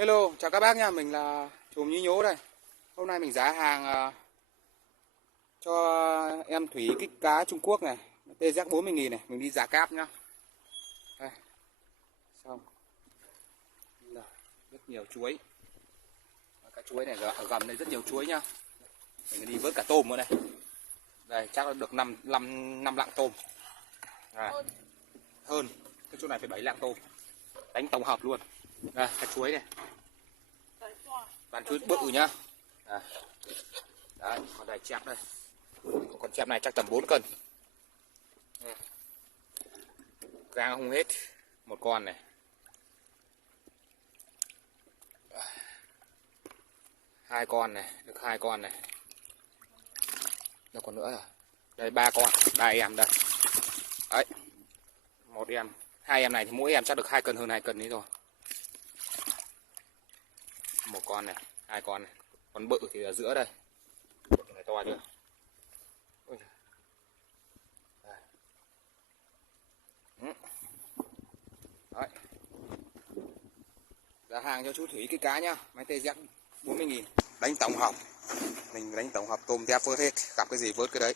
Hello, chào các bác nha, mình là Chùm Nhí Nhố đây. Hôm nay mình giá hàng cho em Thủy kích cá Trung Quốc này, TZ 40.000 này, mình đi giá cáp nhá. Đây, xong. Rồi, rất nhiều chuối. Cái chuối này ở gầm đây rất nhiều chuối nhá. Mình đi vớt cả tôm nữa này. Đây, chắc là được 5 lạng tôm. Đây. Hơn, cái chỗ này phải 7 lạng tôm. Đánh tổng hợp luôn. Đây, cái chuối này. Bán chuối bự nhá. À. Đấy, còn đây chép đây. Con chép này chắc tầm 4 cân. Gang không hết. Một con này. Hai con này, được 2 con này. Đâu còn nữa rồi. Đây 3 con, 3 em đây. Đấy. Một em, 2 em này thì mỗi em chắc được 2 cân, hơn 2 cân đấy rồi. Một con này, 2 con này. Con bự thì ở giữa đây. Bự này to chưa? Ui. Đấy. Giá hàng cho chú Thủy cái cá nhá, máy TZ 40.000. Đánh tổng hợp. Mình đánh tổng hợp tôm tép vớt hết, gặp cái gì vớt cái đấy.